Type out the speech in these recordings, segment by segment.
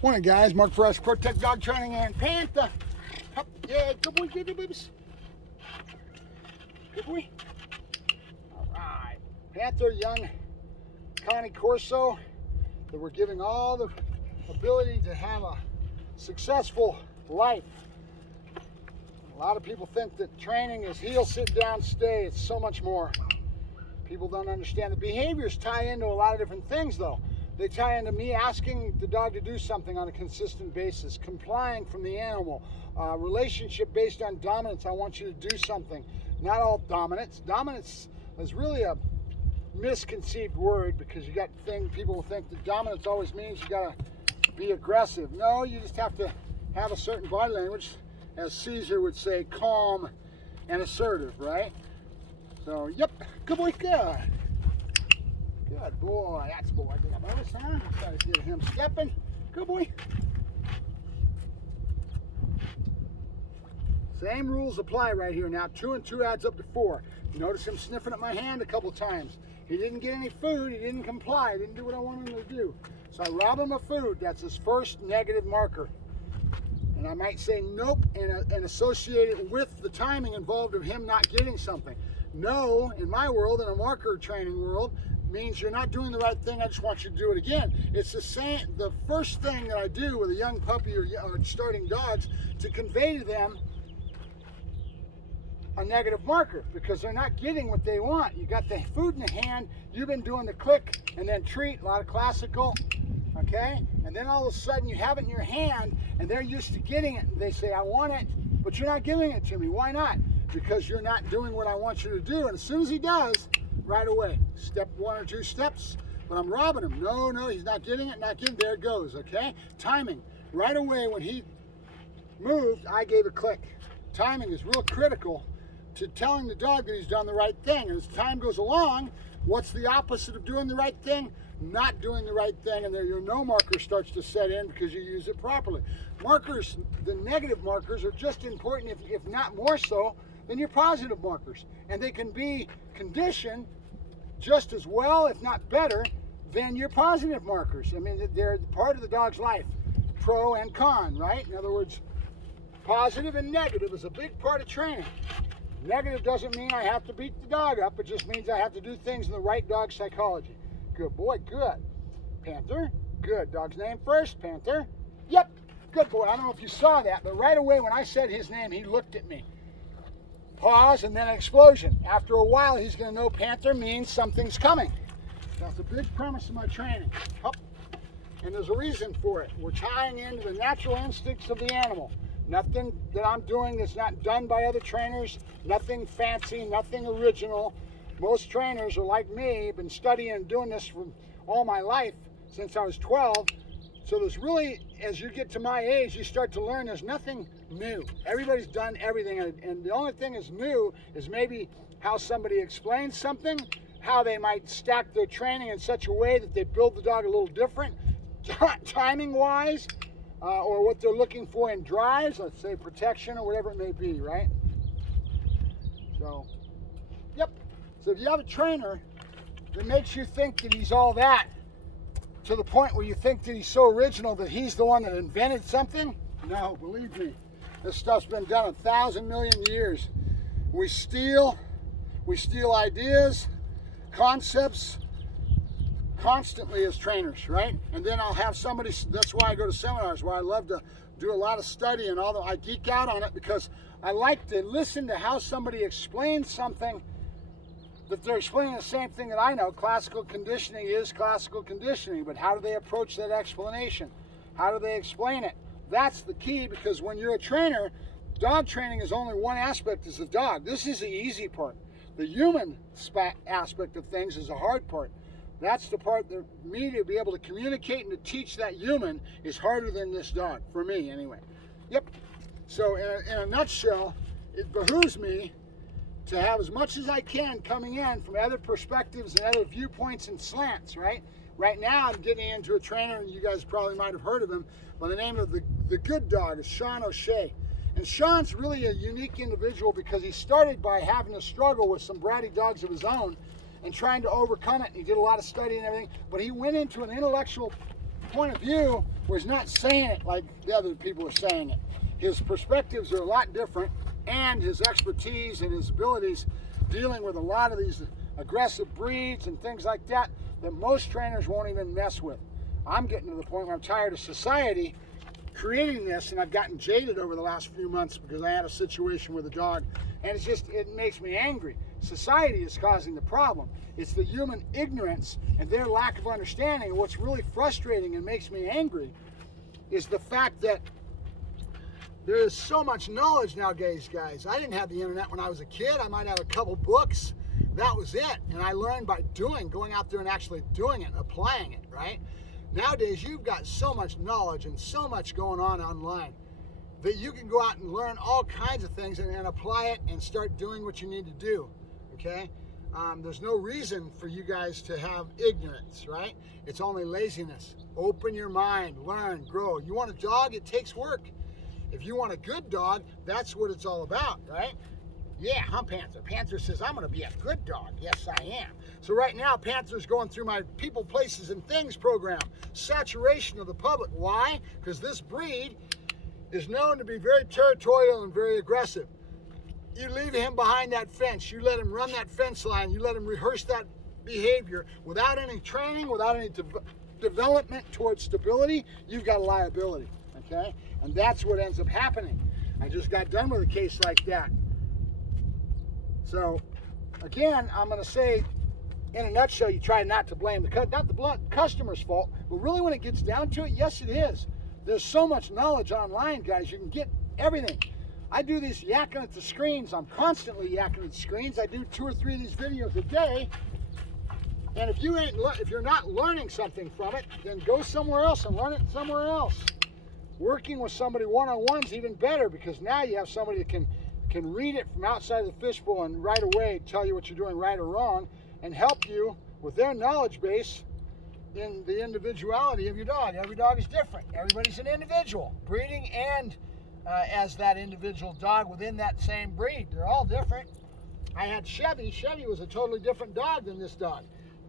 Morning, guys. Mark for us, Protect Dog Training and Panther. Up, yeah, good boy, good babies. Good boy. All right. Panther, young Connie Corso, that we're giving all the ability to have a successful life. A lot of people think that training is heel, sit down, stay. It's so much more. People don't understand the behaviors tie into a lot of different things, though. They tie into me asking the dog to do something on a consistent basis, complying from the animal, relationship based on dominance. I want you to do something. Not all dominance. Dominance is really a misconceived word because you got people think that dominance always means you got to be aggressive. No, you just have to have a certain body language, as Caesar would say, calm and assertive, right? So, yep, good boy, good. Good boy, that's boy. Did I notice, huh? Try to get him stepping. Good boy. Same rules apply right here. Now 2 and 2 adds up to 4. Notice him sniffing at my hand a couple times. He didn't get any food. He didn't comply. He didn't do what I wanted him to do. So I rob him of food. That's his first negative marker. And I might say nope and associate it with the timing involved of him not getting something. No, in my world, in a marker training world, means you're not doing the right thing. I just want you to do it again. It's the same. The first thing that I do with a young puppy or starting dogs to convey to them a negative marker because they're not getting what they want. You got the food in the hand. You've been doing the click and then treat, a lot of classical, okay? And then all of a sudden you have it in your hand and they're used to getting it. And they say, I want it, but you're not giving it to me. Why not? Because you're not doing what I want you to do. And as soon as he does, right away, step 1 or 2 steps, but I'm robbing him. No, he's not getting it, there it goes, okay? Timing, right away when he moved, I gave a click. Timing is real critical to telling the dog that he's done the right thing. And as time goes along, what's the opposite of doing the right thing? Not doing the right thing, and there your no marker starts to set in because you use it properly. Markers, the negative markers, are just important, if not more so, than your positive markers. And they can be conditioned just as well, if not better, than your positive markers. I mean, they're part of the dog's life, pro and con, right? In other words, positive and negative is a big part of training. Negative doesn't mean I have to beat the dog up. It just means I have to do things in the right dog psychology. Good boy, good. Panther, good. Dog's name first, Panther. Yep, good boy. I don't know if you saw that, but right away when I said his name, he looked at me. Pause and then an explosion. After a while, he's going to know Panther means something's coming. That's a big premise of my training. Up. And there's a reason for it. We're tying into the natural instincts of the animal. Nothing that I'm doing that's not done by other trainers. Nothing fancy, nothing original. Most trainers are like me, been studying and doing this for all my life since I was 12. So there's really, as you get to my age, you start to learn there's nothing new. Everybody's done everything, and the only thing is new is maybe how somebody explains something, how they might stack their training in such a way that they build the dog a little different, timing-wise, or what they're looking for in drives, let's say protection or whatever it may be, right? So, yep. So if you have a trainer that makes you think that he's all that, to the point where you think that he's so original that he's the one that invented something, no, believe me, this stuff's been done 1,000 million years. We steal ideas, concepts, constantly as trainers, right? And then I'll have somebody, that's why I go to seminars, where I love to do a lot of study, and although I geek out on it because I like to listen to how somebody explains something that they're explaining the same thing that I know. Classical conditioning is classical conditioning, but how do they approach that explanation? How do they explain it? That's the key, because when you're a trainer, dog training is only one aspect, is the dog. This is the easy part. The human aspect of things is the hard part. That's the part that me to be able to communicate and to teach that human is harder than this dog, for me anyway. Yep. So in a nutshell, it behooves me to have as much as I can coming in from other perspectives and other viewpoints and slants, right? Right now I'm getting into a trainer, and you guys probably might have heard of him, by the name of the good dog, is Sean O'Shea. And Sean's really a unique individual because he started by having a struggle with some bratty dogs of his own and trying to overcome it. He did a lot of study and everything, but he went into an intellectual point of view where he's not saying it like the other people are saying it. His perspectives are a lot different, and his expertise and his abilities dealing with a lot of these aggressive breeds and things like that most trainers won't even mess with. I'm getting to the point where I'm tired of society creating this, and I've gotten jaded over the last few months because I had a situation with a dog, and it makes me angry. Society is causing the problem. It's the human ignorance and their lack of understanding. And what's really frustrating and makes me angry is the fact that there is so much knowledge nowadays, guys. I didn't have the internet when I was a kid. I might have a couple books. That was it. And I learned by going out there and actually doing it, applying it, right? Nowadays, you've got so much knowledge and so much going on online that you can go out and learn all kinds of things and apply it and start doing what you need to do, okay? There's no reason for you guys to have ignorance, right? It's only laziness. Open your mind, learn, grow. You want a dog? It takes work. If you want a good dog, that's what it's all about, right? Yeah, I'm Panther. Panther says, I'm going to be a good dog. Yes, I am. So right now, Panther's going through my People, Places, and Things program. Saturation of the public. Why? Because this breed is known to be very territorial and very aggressive. You leave him behind that fence. You let him run that fence line. You let him rehearse that behavior without any training, without any development towards stability. You've got a liability, okay? And that's what ends up happening. I just got done with a case like that. So, again, I'm going to say, in a nutshell, you try not to blame the customer's fault, but really when it gets down to it, yes, it is. There's so much knowledge online, guys. You can get everything. I do these yakking at the screens. I'm constantly yakking at the screens. I do 2 or 3 of these videos a day. And if you're not learning something from it, then go somewhere else and learn it somewhere else. Working with somebody one-on-one is even better, because now you have somebody that can read it from outside the fishbowl and right away tell you what you're doing right or wrong and help you with their knowledge base in the individuality of your dog. Every dog is different. Everybody's an individual, breeding and as that individual dog within that same breed. They're all different. I had Chevy. Chevy was a totally different dog than this dog.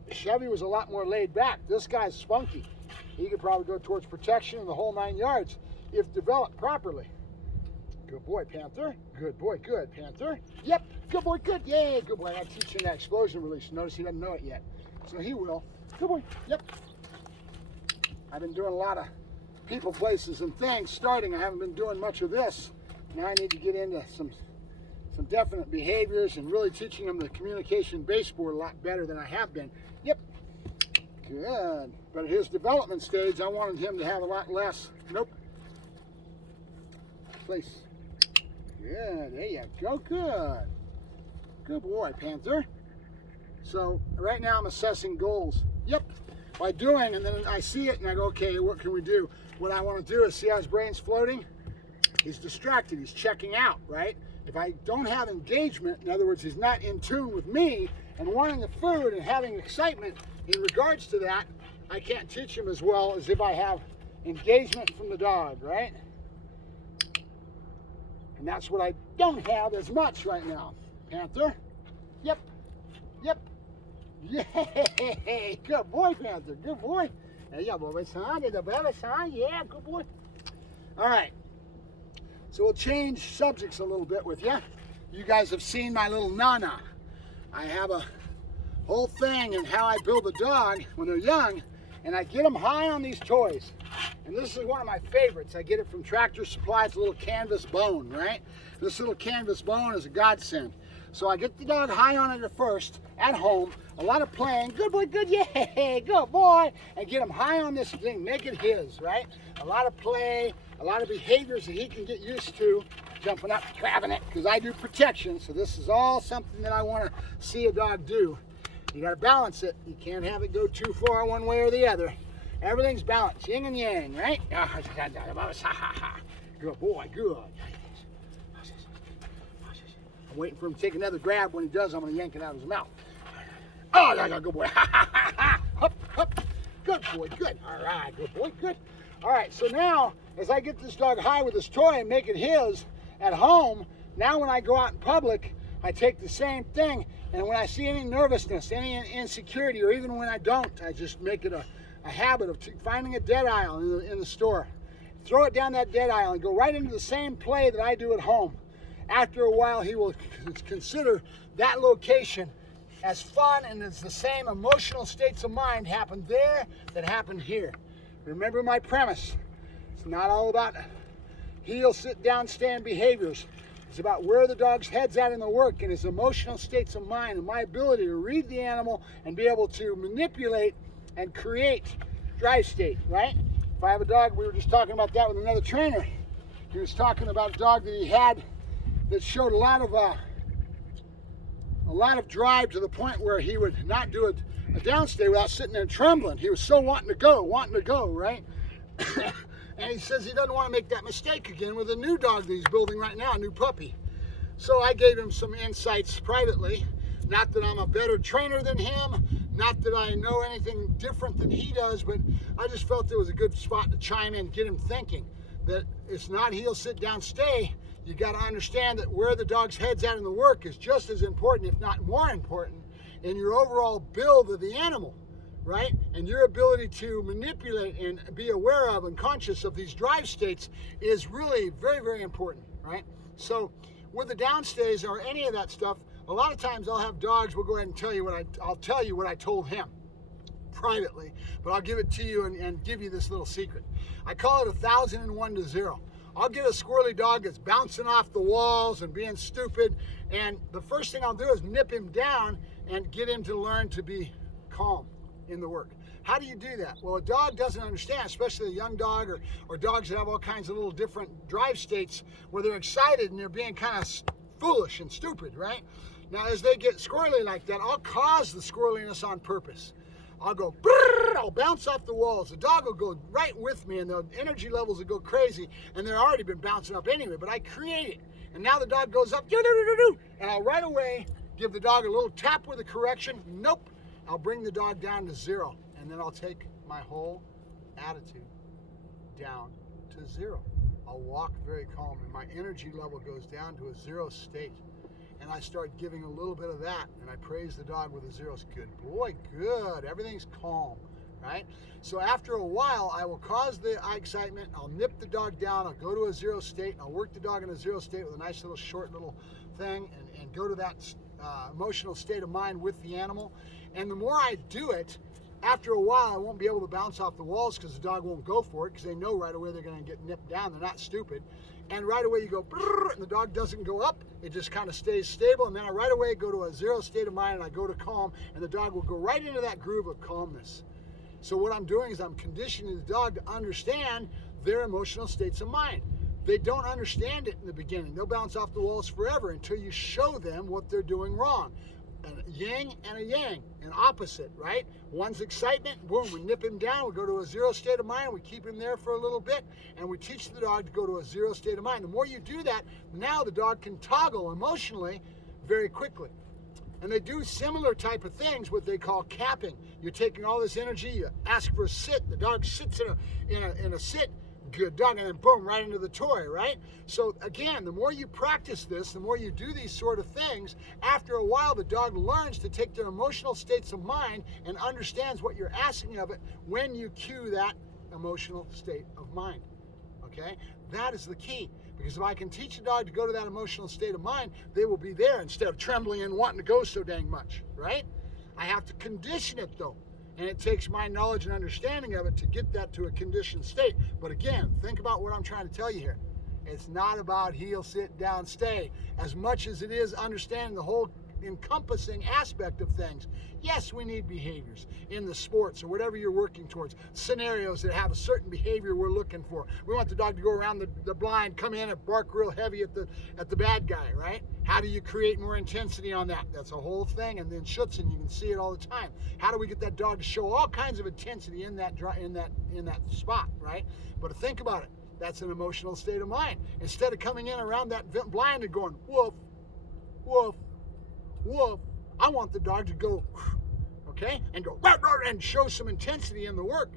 Chevy was a lot more laid back. This guy's spunky. He could probably go towards protection in the whole 9 yards if developed properly. Good boy, Panther. Good boy, good, Panther. Yep, good boy, good. Yay, good boy. I'm teaching that explosion release. Notice he doesn't know it yet. So he will. Good boy, yep. I've been doing a lot of People, Places, and Things starting. I haven't been doing much of this. Now I need to get into some definite behaviors and really teaching them the communication baseboard a lot better than I have been. Yep. Good. But at his development stage, I wanted him to have a lot less. Nope. Place. Good. There you go. Good. Good boy, Panther. So right now I'm assessing goals. Yep. By doing, and then I see it and I go, okay, what can we do? What I want to do is see how his brain's floating. He's distracted. He's checking out, right? If I don't have engagement, in other words, he's not in tune with me and wanting the food and having excitement in regards to that, I can't teach him as well as if I have engagement from the dog, right? And that's what I don't have as much right now. Panther. Yep. Yep. Yay! Good boy, Panther. Good boy. There you go, boy, son. There's a better son. Yeah, good boy. All right. So we'll change subjects a little bit with you. You guys have seen my little Nana. I have a whole thing in how I build a dog when they're young, and I get them high on these toys. And this is one of my favorites. I get it from Tractor Supply. It's a little canvas bone, right? This little canvas bone is a godsend. So I get the dog high on it at first, at home, a lot of playing, good boy, good, yay, good boy, and get him high on this thing, make it his, right? A lot of play, a lot of behaviors that he can get used to, jumping up, grabbing it, because I do protection, so this is all something that I want to see a dog do. You got to balance it. You can't have it go too far one way or the other. Everything's balanced, yin and yang, right? Good boy, good. I'm waiting for him to take another grab. When he does, I'm going to yank it out of his mouth. Oh, yeah, good boy. Hup, hup. Good boy, good. All right, good boy, good. All right, so now, as I get this dog high with this toy and make it his at home, now when I go out in public, I take the same thing, and when I see any nervousness, any insecurity, or even when I don't, I just make it a habit of finding a dead aisle in the store. Throw it down that dead aisle and go right into the same play that I do at home. After a while, he will consider that location as fun, and it's the same emotional states of mind happen there that happen here. Remember my premise. It's not all about heel, sit down, stand behaviors. It's about where the dog's head's at in the work and his emotional states of mind and my ability to read the animal and be able to manipulate and create drive state, right? If I have a dog, we were just talking about that with another trainer. He was talking about a dog that he had that showed a lot of drive to the point where he would not do a downstay without sitting there trembling. He was so wanting to go, right? And he says he doesn't want to make that mistake again with a new dog that he's building right now, a new puppy. So I gave him some insights privately. Not that I'm a better trainer than him, not that I know anything different than he does, but I just felt there was a good spot to chime in, get him thinking that it's not heel, sit down, stay. You got to understand that where the dog's head's at in the work is just as important, if not more important, in your overall build of the animal, right? And your ability to manipulate and be aware of and conscious of these drive states is really very, very important, right? So with the downstays or any of that stuff, a lot of times I'll have dogs, we'll go ahead and tell you I'll tell you what I told him privately, but I'll give it to you and give you this little secret. I call it 1,001 to 0. I'll get a squirrely dog that's bouncing off the walls and being stupid, and the first thing I'll do is nip him down and get him to learn to be calm in the work. How do you do that? Well, a dog doesn't understand, especially a young dog or dogs that have all kinds of little different drive states where they're excited and they're being kind of foolish and stupid, right? Now, as they get squirrely like that, I'll cause the squirreliness on purpose. I'll go, brrr, I'll bounce off the walls. The dog will go right with me, and the energy levels will go crazy, and they've already been bouncing up anyway, but I create it. And now the dog goes up, and I'll right away give the dog a little tap with a correction. Nope. I'll bring the dog down to 0, and then I'll take my whole attitude down to 0. I'll walk very calm, and my energy level goes down to a 0 state. And I start giving a little bit of that, and I praise the dog with a 0. Good boy, good, everything's calm, right? So after a while, I will cause the excitement, I'll nip the dog down, I'll go to a 0 state, and I'll work the dog in a 0 state with a nice little short little thing, and go to that emotional state of mind with the animal. And the more I do it, after a while, I won't be able to bounce off the walls because the dog won't go for it because they know right away they're going to get nipped down. They're not stupid. And right away you go, brrr, and the dog doesn't go up. It just kind of stays stable. And then I right away go to a 0 state of mind and I go to calm, and the dog will go right into that groove of calmness. So what I'm doing is I'm conditioning the dog to understand their emotional states of mind. They don't understand it in the beginning. They'll bounce off the walls forever until you show them what they're doing wrong. A yin and a yang, an opposite, right? One's excitement, boom, we nip him down, we go to a 0 state of mind, we keep him there for a little bit, and we teach the dog to go to a 0 state of mind. The more you do that, now the dog can toggle emotionally very quickly. And they do similar type of things, what they call capping. You're taking all this energy, you ask for a sit, the dog sits in a sit, good dog, and then boom, right into the toy, right? So again, the more you practice this, the more you do these sort of things, after a while the dog learns to take their emotional states of mind and understands what you're asking of it when you cue that emotional state of mind, okay? That is the key, because if I can teach a dog to go to that emotional state of mind, they will be there instead of trembling and wanting to go so dang much, right? I have to condition it though. And it takes my knowledge and understanding of it to get that to a conditioned state. But again, think about what I'm trying to tell you here. It's not about heel, sit down, stay, as much as it is understanding the whole encompassing aspect of things. Yes, we need behaviors in the sports or whatever you're working towards, scenarios that have a certain behavior we're looking for. We want the dog to go around the blind, come in and bark real heavy at the bad guy, right? How do you create more intensity on that? That's a whole thing. And then Schutzen, you can see it all the time. How do we get that dog to show all kinds of intensity in that spot, right? But think about it. That's an emotional state of mind. Instead of coming in around that blind and going, woof, woof, woof, I want the dog to go, okay, and go, rah, rah, and show some intensity in the work.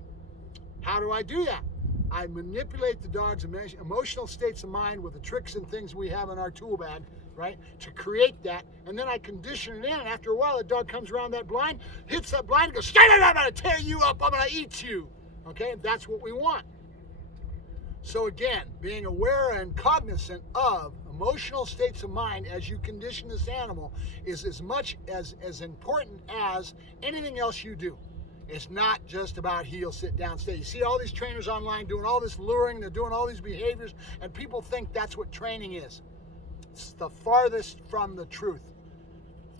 How do I do that? I manipulate the dog's emotional states of mind with the tricks and things we have in our tool bag right, to create that, and then I condition it in, and after a while the dog comes around that blind, hits that blind, and goes, "Stand up, I'm going to tear you up, I'm going to eat you." Okay, that's what we want. So again, being aware and cognizant of emotional states of mind as you condition this animal is as much as important as anything else you do. It's not just about heel, sit down, stay. You see all these trainers online doing all this luring, they're doing all these behaviors, and people think that's what training is. It's the farthest from the truth.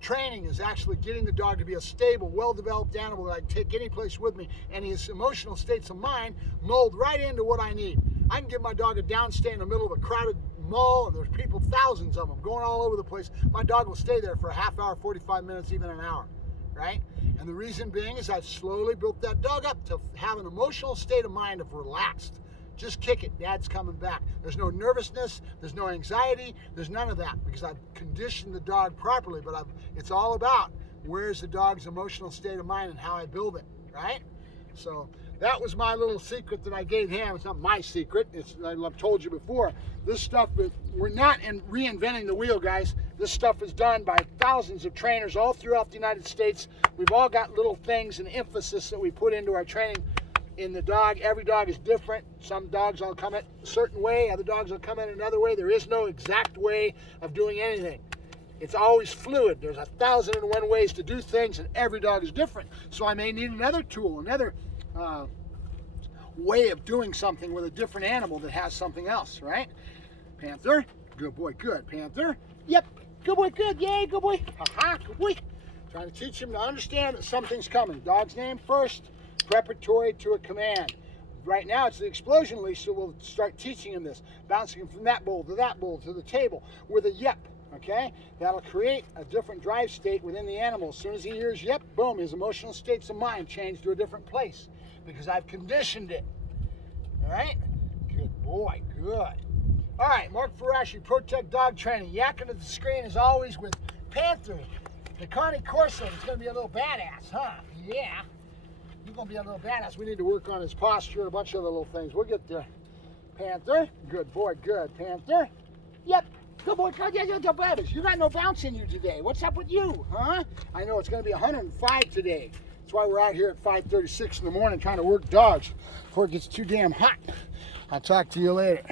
Training is actually getting the dog to be a stable, well-developed animal that I can take any place with me, and his emotional states of mind mold right into what I need. I can give my dog a downstay in the middle of a crowded mall, and there's people, thousands of them, going all over the place. My dog will stay there for a half hour, 45 minutes, even an hour, right? And the reason being is I've slowly built that dog up to have an emotional state of mind of relaxed. Just kick it, Dad's coming back. There's no nervousness, there's no anxiety, there's none of that, because I've conditioned the dog properly, but it's all about where's the dog's emotional state of mind and how I build it, right? So that was my little secret that I gave him. It's not my secret, I've told you before. This stuff, we're not reinventing the wheel, guys. This stuff is done by thousands of trainers all throughout the United States. We've all got little things and emphasis that we put into our training in the dog. Every dog is different. Some dogs will come in a certain way, other dogs will come in another way. There is no exact way of doing anything. It's always fluid. There's 1,001 ways to do things, and every dog is different. So I may need another tool, another way of doing something with a different animal that has something else, right? Panther, good boy, good. Panther, yep, good boy, good, yay, good boy, ha-ha, good boy. Trying to teach him to understand that something's coming. Dog's name first, preparatory to a command. Right now it's the explosion leash, so we'll start teaching him this. Bouncing him from that bowl to the table with a yep, okay? That'll create a different drive state within the animal. As soon as he hears yep, boom, his emotional states of mind change to a different place because I've conditioned it. All right? Good boy, good. All right, Mark Farashi, Protect Dog Training. Yakking at the screen as always with Panther, the Carne Corso. It's going to be a little badass, huh? Yeah. You're going to be a little badass. We need to work on his posture, a bunch of other little things. We'll get there. Panther, good boy, good. Panther, yep. Good boy, you got no bounce in you today. What's up with you, huh? I know it's going to be 105 today. That's why we're out here at 5:36 in the morning trying to work dogs before it gets too damn hot. I'll talk to you later.